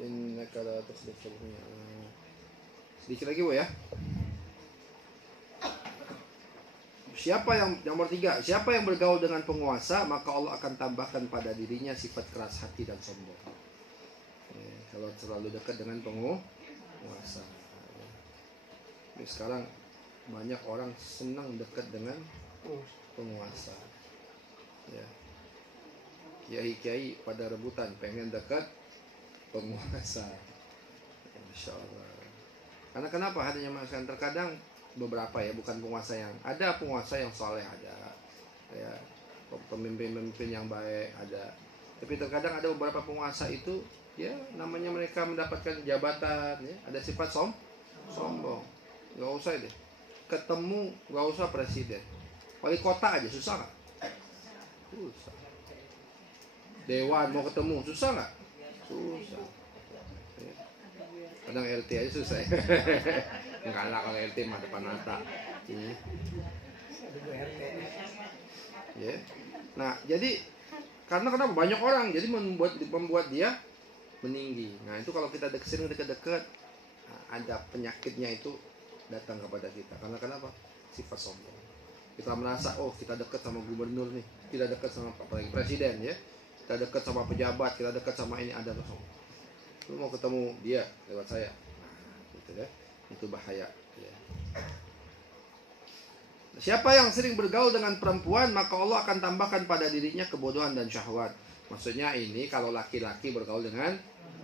Innaka la tusriful mi'ad. Sedikit lagi, Bu ya. Siapa yang nomor 3, siapa yang bergaul dengan penguasa, maka Allah akan tambahkan pada dirinya sifat keras hati dan sombong. Kalau terlalu dekat dengan penguasa. Ini sekarang banyak orang senang dekat dengan penguasa. Ya. Kiai-kiai pada rebutan pengen dekat penguasa. Insya Allah. Karena kenapa hatinya makan? Terkadang beberapa ya, bukan penguasa yang ada, penguasa yang soleh ada, ya, pemimpin-pemimpin yang baik ada. Tapi terkadang ada beberapa penguasa itu, ya namanya mereka mendapatkan jabatan, ya, ada sifat sombong. Gak usah deh, ketemu gak usah presiden, wali kota aja susah nggak? Susah. Dewan mau ketemu susah nggak? Susah. Kadang RT aja susah. Enggak lah, kalau RT mah depan mata. Ya. Nah, jadi karena kenapa banyak orang, jadi membuat dia meninggi. Nah, itu kalau kita sering dekat-dekat, ada penyakitnya itu datang kepada kita. Karena kenapa? Sifat sombong. Kita merasa, oh kita dekat sama gubernur nih, kita dekat sama apalagi presiden ya, kita dekat sama pejabat, kita dekat sama ini, ada sombong. Lu mau ketemu dia lewat saya, gitu ya, itu bahaya. Ya. Siapa yang sering bergaul dengan perempuan, maka Allah akan tambahkan pada dirinya kebodohan dan syahwat. Maksudnya ini kalau laki-laki bergaul dengan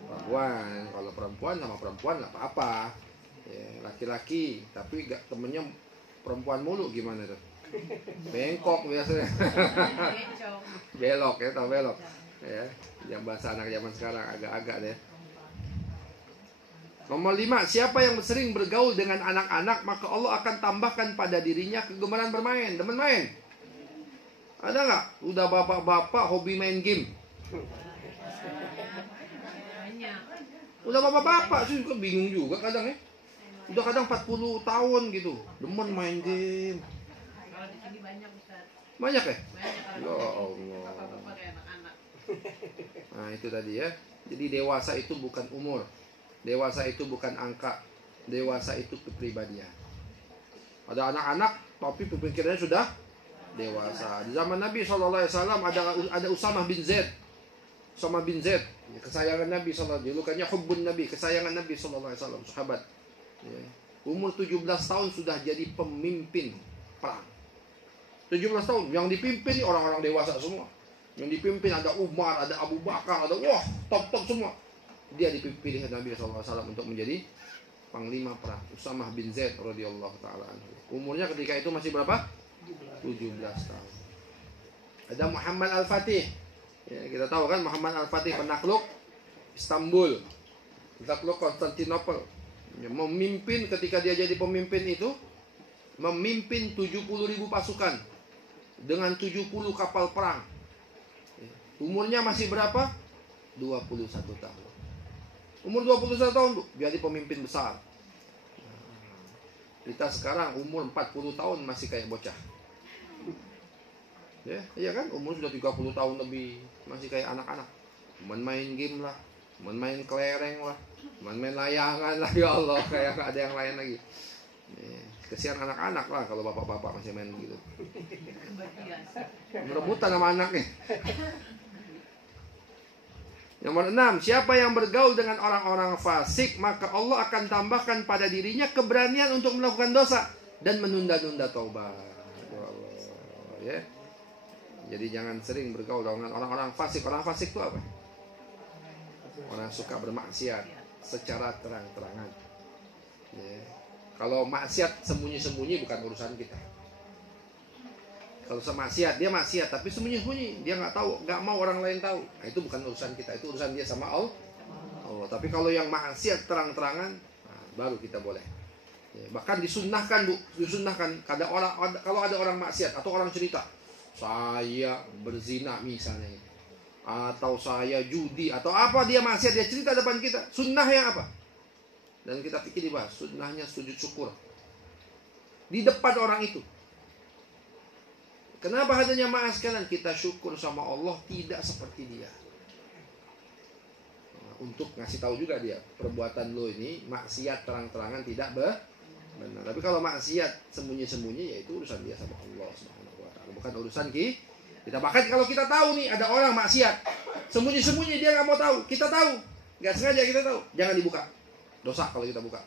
perempuan, kalau perempuan sama perempuan nggak apa-apa. Ya, laki-laki tapi gak temennya perempuan mulu gimana tuh? Bengkok biasanya. Belok ya, tau belok. Ya, yang bahasa anak zaman sekarang agak-agak deh. Nomor 5, siapa yang sering bergaul dengan anak-anak, maka Allah akan tambahkan pada dirinya kegemaran bermain, demen main. Ada nggak? Udah bapak-bapak hobi main game. Udah bapak-bapak sih juga bingung juga kadang ya. Udah kadang 40 tahun gitu, demen main game. Kalau di sini banyak, Ustaz. Banyak ya? Banyak. Ya Allah. Bapak-bapak kayak anak-anak. Nah itu tadi ya. Jadi dewasa itu bukan umur, dewasa itu bukan angka, dewasa itu kepribadian. Ada anak-anak tapi pemikirannya sudah dewasa. Di zaman Nabi SAW ada Usamah bin Zaid. Usamah bin Zaid, kesayangan Nabi SAW, julukannya Hubbun Nabi, kesayangan Nabi SAW, sahabat. Ya. Umur 17 tahun sudah jadi pemimpin perang. 17 tahun, yang dipimpin orang-orang dewasa semua. Yang dipimpin ada Umar, ada Abu Bakar, ada wah top-top semua. Dia dipilih Nabi SAW untuk menjadi panglima perang. Usamah bin Zaid radhiyallahu taala anhu. Umurnya ketika itu masih berapa? 17 tahun. Ada Muhammad Al-Fatih. Ya, kita tahu kan Muhammad Al-Fatih penakluk Istanbul, penakluk Konstantinopel. Ya, memimpin ketika dia jadi pemimpin itu, memimpin 70.000 pasukan dengan 70 kapal perang. Ya, umurnya masih berapa? 21 tahun. Umur 21 tahun tuh jadi pemimpin besar. Kita sekarang umur 40 tahun masih kayak bocah. Ya, iya kan? Umur sudah 30 tahun lebih masih kayak anak-anak. Main game lah, main kelereng lah, main layangan lah, ya Allah, kayak gak ada yang lain lagi. Ya, kesian anak-anak lah kalau bapak-bapak masih main gitu. Merebutan sama anaknya. Nomor 6, siapa yang bergaul dengan orang-orang fasik, maka Allah akan tambahkan pada dirinya keberanian untuk melakukan dosa dan menunda-nunda taubat. Ya Allah, ya. Jadi jangan sering bergaul dengan orang-orang fasik. Orang fasik itu apa? Orang suka bermaksiat secara terang-terangan. Ya. Kalau maksiat sembunyi-sembunyi bukan urusan kita. Kalau semaksiat, dia maksiat tapi sembunyi-sembunyi, dia nggak tahu, nggak mau orang lain tahu. Nah, itu bukan urusan kita, itu urusan dia sama Allah. Tapi kalau yang maksiat terang-terangan, nah, baru kita boleh. Ya, bahkan disunnahkan, Bu, disunnahkan kalau ada orang maksiat atau orang cerita, saya berzina misalnya, atau saya judi atau apa, dia maksiat, dia cerita depan kita, sunnahnya apa? Dan kita pikir dibahas, sunnahnya sujud syukur di depan orang itu. Kenapa hadanya maaf sekalian? Kita syukur sama Allah tidak seperti dia. untuk ngasih tahu juga dia perbuatan lo ini maksiat terang-terangan tidak benar. Tapi kalau maksiat sembunyi-sembunyi, ya itu urusan dia sama Allah Subhanahu wa taala, bukan urusan kita. Bahkan kalau kita tahu nih ada orang maksiat sembunyi-sembunyi, dia nggak mau tahu, kita tahu, nggak sengaja kita tahu, jangan dibuka. Dosa kalau kita buka.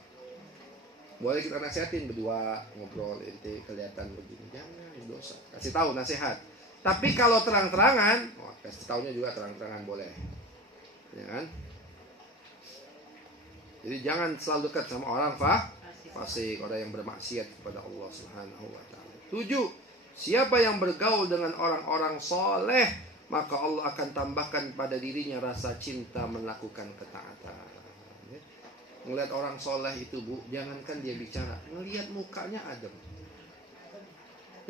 Boleh kita nasihatin berdua, ngobrol, ente kelihatan begini, jangan, dosa. Kasih tahu, nasihat. Tapi kalau terang-terangan, kasih tahunya juga terang-terangan boleh, ya kan? Jadi jangan selalu dekat sama orang fasik, orang yang bermaksiat kepada Allah Subhanahu wa taala. 7. Siapa yang bergaul dengan orang-orang soleh, maka Allah akan tambahkan pada dirinya rasa cinta melakukan ketaatan. Ya. Ngelihat orang soleh itu, Bu, jangankan dia bicara, ngelihat mukanya adem.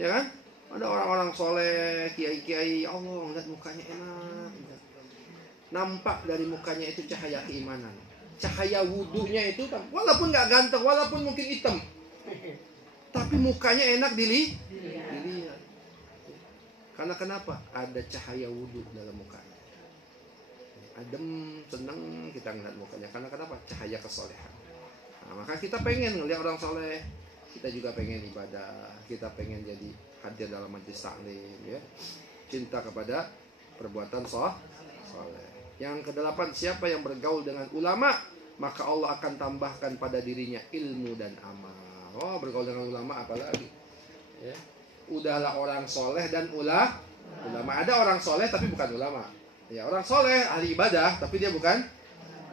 Ya kan? Ada orang-orang soleh, kiai-kiai, Allah ngelihat mukanya enak. Nampak dari mukanya itu cahaya keimanan. Cahaya wudunya itu, walaupun gak ganteng, walaupun mungkin hitam, tapi mukanya enak dilihat. Karena kenapa? Ada cahaya wudu dalam mukanya. Adem, senang kita ngeliat mukanya. Karena kenapa? Cahaya kesolehan. Nah, maka kita pengen ngeliat orang soleh. Kita juga pengen ibadah. Kita pengen jadi hadir dalam majelis taklim, ya. Cinta kepada perbuatan soleh. Yang ke-8, siapa yang bergaul dengan ulama, maka Allah akan tambahkan pada dirinya ilmu dan amal. Oh, bergaul dengan ulama apalagi? Ya. Udahlah orang soleh dan ulama. Ada orang soleh tapi bukan ulama. Ya, orang soleh ahli ibadah tapi dia bukan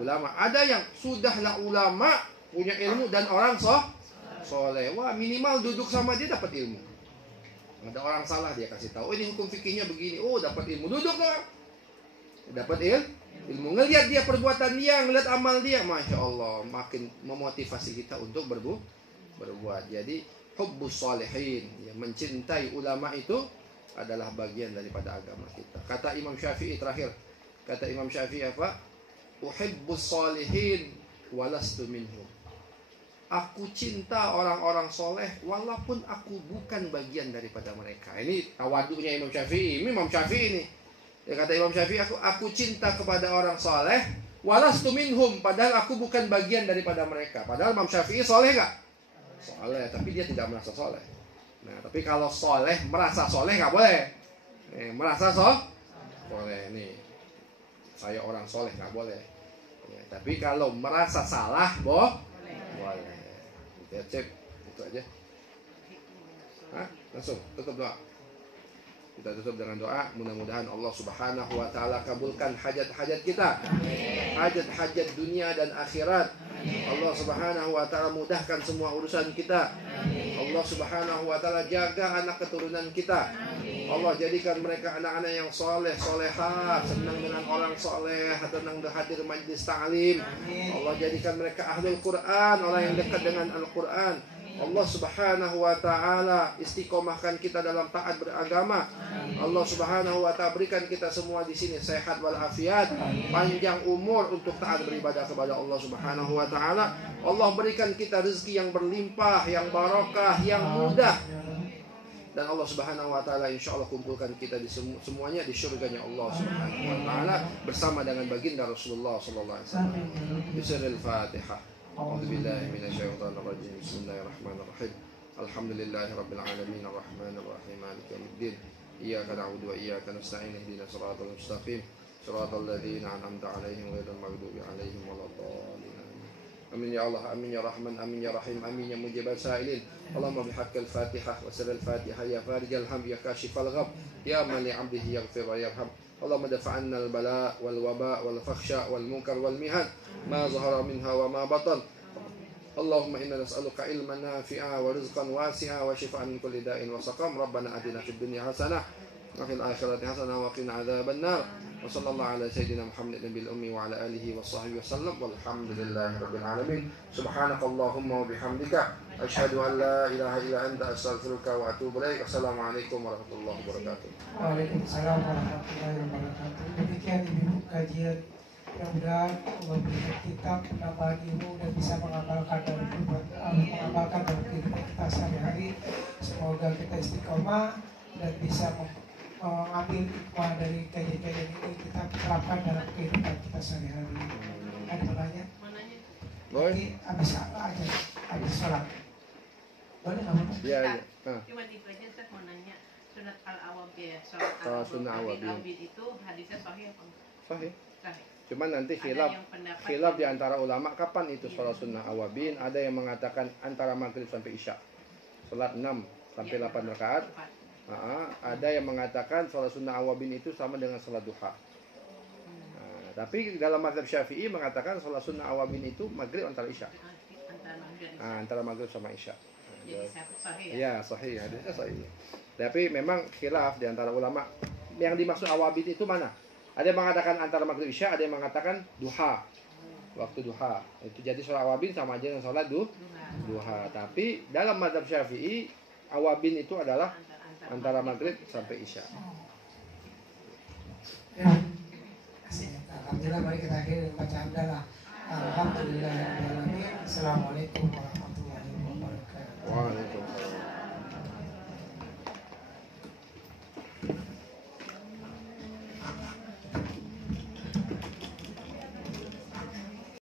ulama. Ada yang sudahlah ulama, punya ilmu dan orang soleh. Wah, minimal duduk sama dia dapat ilmu. Ada orang salah, dia kasih tahu, ini hukum fikihnya begini. Oh, dapat ilmu, duduk lah. Dapat ilmu, ngelihat dia perbuatan dia, ngelihat amal dia, masya Allah, makin memotivasi kita untuk berbuat. Jadi hubbus sholihin, ya, mencintai ulama itu adalah bagian daripada agama kita. Kata Imam Syafi'i terakhir, kata Imam Syafi'i apa? Uhibbus sholihin walastu minhum. Aku cinta orang-orang soleh walaupun aku bukan bagian daripada mereka. Ini tawadunya Imam Syafi'i. Ini Imam Syafi'i ini. Ya, kata Imam Syafi'i, aku cinta kepada orang soleh walastu minhum, padahal aku bukan bagian daripada mereka. Padahal Imam Syafi'i soleh gak? Soleh, tapi dia tidak merasa soleh. Nah, tapi kalau soleh, merasa soleh gak boleh. Merasa soleh nih, saya orang soleh gak boleh. Ya, tapi kalau merasa salah, boleh. Ya, cek itu aja. Hah? Langsung tutup doa. Kita tutup dengan doa, mudah-mudahan Allah Subhanahu wa taala kabulkan hajat-hajat kita. Hajat-hajat dunia dan akhirat. Allah Subhanahu wa taala mudahkan semua urusan kita. Allah Subhanahu wa taala jaga anak keturunan kita. Allah jadikan mereka anak-anak yang soleh, solehah, senang dengan orang soleh, senang hadir majlis ta'lim. Allah jadikan mereka ahlul Quran, orang yang dekat dengan Al-Quran. Allah Subhanahu wa taala istiqomahkan kita dalam taat beragama. Allah Subhanahu wa taala berikan kita semua di sini sehat walafiat, panjang umur untuk taat beribadah kepada Allah Subhanahu wa taala. Allah berikan kita rezeki yang berlimpah, yang barokah, yang mudah. Dan Allah Subhanahu wa taala insyaallah kumpulkan kita di semuanya di surganya Allah Subhanahu wa taala bersama dengan baginda Rasulullah sallallahu alaihi wasallam. Bismillahirrahmanirrahim. أعوذ بالله من الشيطان الرجيم بسم الله الرحمن الرحيم الحمد لله رب العالمين الرحمن الرحيم مالك يوم الدين إياك نعبد وإياك نستعين اهدنا الصراط المستقيم صراط الذين أنعمت عليهم غير المغضوب عليهم ولا الضالين آمين يا الله آمين يا رحمن آمين يا رحيم آمين يا مجيب السائلين اللهم بحق الفاتحة وسر الفاتحة يا فارج الهم يا كاشف الغم يا من لعبده يغفر ويرحم اللهم دفع عنا البلاء والوباء والفحشاء والمنكر والمهن ما ظهر منها وما بطن اللهم إنا نسألك علما نافعا ورزقا واسعا وشفاء من كل داء وسقم ربنا آتنا في الدنيا حسنة وفي الآخرة حسنة وقنا عذاب النار وصلى الله على سيدنا محمد النبي الأمي وعلى آله وصحبه وسلم والحمد لله رب العالمين سبحانك اللهم وبحمدك أشهد أن لا إله إلا أنت أستغفرك وأتوب إليك السلام عليكم ورحمة الله وبركاته. Waalaikumsalam warahmatullahi wabarakatuh. Demikian ibu kajian, mudah-mudahan Allah berikan kita penambahan ilmu dan bisa mengamalkan dalam kehidupan kita sehari-hari. Semoga kita istiqomah dan bisa mengambil hikmah dari kajian ini kita terapkan dalam kehidupan kita sehari-hari. Ada pertanyaan? Mananya? Boleh? Jadi habis apa aja? Habis sholat. Boleh nggak apa-apa? Iya, iya. Nah, Cuma itu aja saya mau nanya sunat al-awab ya, sholat Sholat sunnah awabin. awabin itu hadisnya sahih apa enggak? sahih. Sahih. Cuman nanti Ada khilaf yang pendapat khilaf di antara ulama kapan itu sholat sunnah awabin. Ada yang mengatakan antara maghrib sampai isya. Sholat 6 sampai 8 rakaat. Ada yang mengatakan sholat sunnah awabin itu sama dengan sholat duha. Nah, tapi dalam mazhab Syafi'i mengatakan sholat sunnah awabin itu maghrib antara isya. antara maghrib dan isya. Antara maghrib sama isya. Jadi sahih ya. Ya, sahih, hadisnya sahih. Tapi memang khilaf di antara ulama. Yang dimaksud awabin itu mana? Ada yang mengatakan antara maghrib isya, ada yang mengatakan duha. Waktu duha. Itu jadi sholat awabin sama aja dengan sholat duha. Tapi dalam mazhab Syafi'i, awabin itu adalah antara maghrib sampai isya. Ya. Alhamdulillah, mari kita akhiri dengan baca hamdalah. Alhamdulillahirabbil alamin. Assalamualaikum warahmatullahi wabarakatuh. Waalaikumsalam.